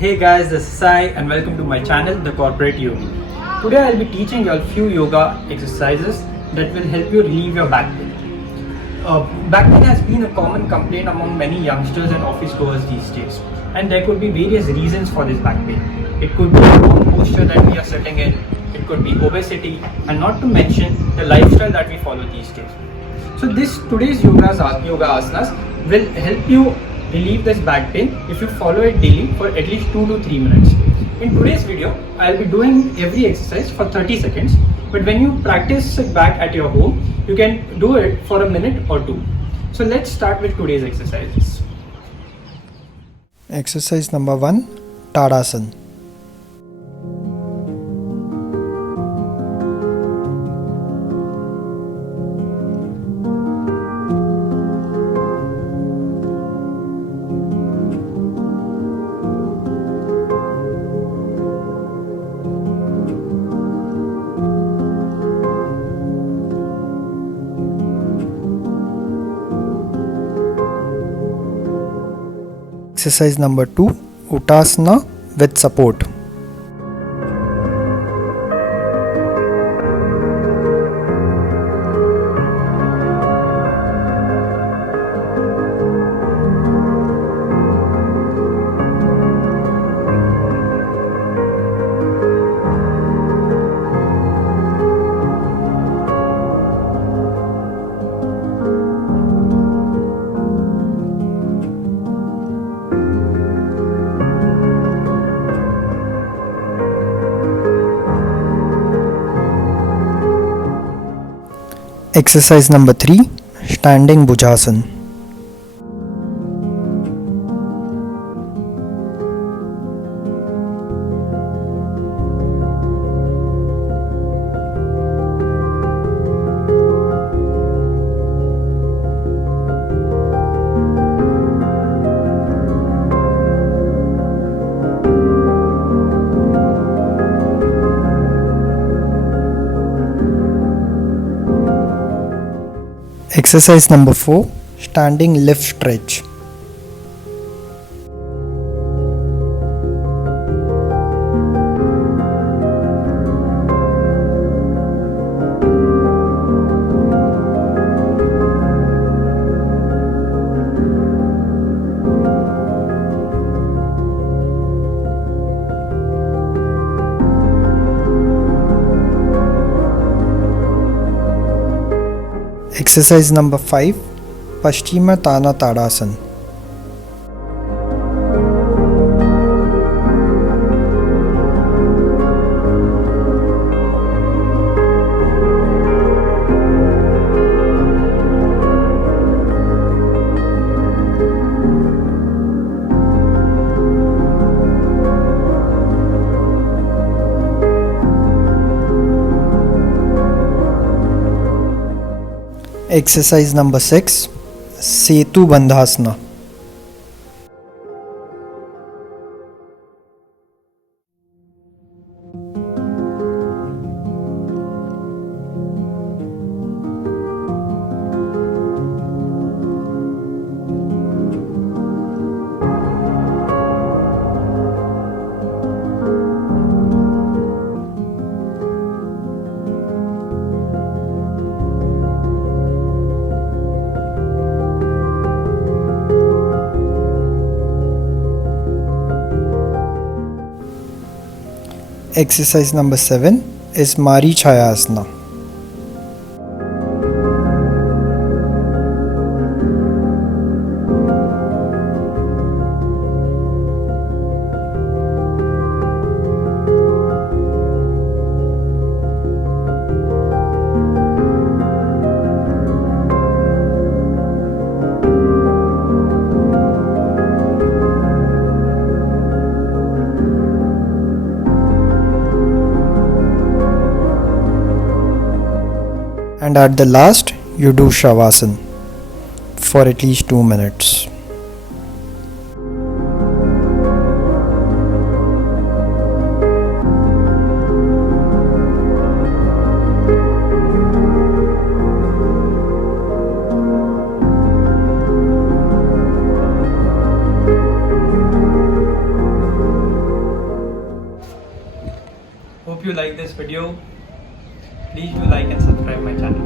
Hey guys, this is Sai and welcome to my channel, The Corporate Yogi. Today I'll be teaching you a few yoga exercises that will help you relieve your back pain. Back pain has been a common complaint among many youngsters and office goers these days. And there could be various reasons for this back pain. It could be the wrong posture that we are sitting in, it could be obesity, and not to mention the lifestyle that we follow these days. So today's yoga asanas will help you relieve this back pain if you follow it daily for at least 2 to 3 minutes. In today's video, I'll be doing every exercise for 30 seconds, but when you practice it back at your home, you can do it for a minute or two. So let's start with today's exercises. Exercise number 1, Tadasana. Exercise number 2, Uttasana with support. Exercise number 3, Standing Bhujasana. Exercise number 4, Standing Lift Stretch. Exercise number 5, Paschimottanasana Tadasana. Exercise number 6, Setu Bandhasana. Exercise number 7 is Marichayasana. And at the last, you do Shavasana for at least 2 minutes. Hope you like this video. Please do like and subscribe my channel.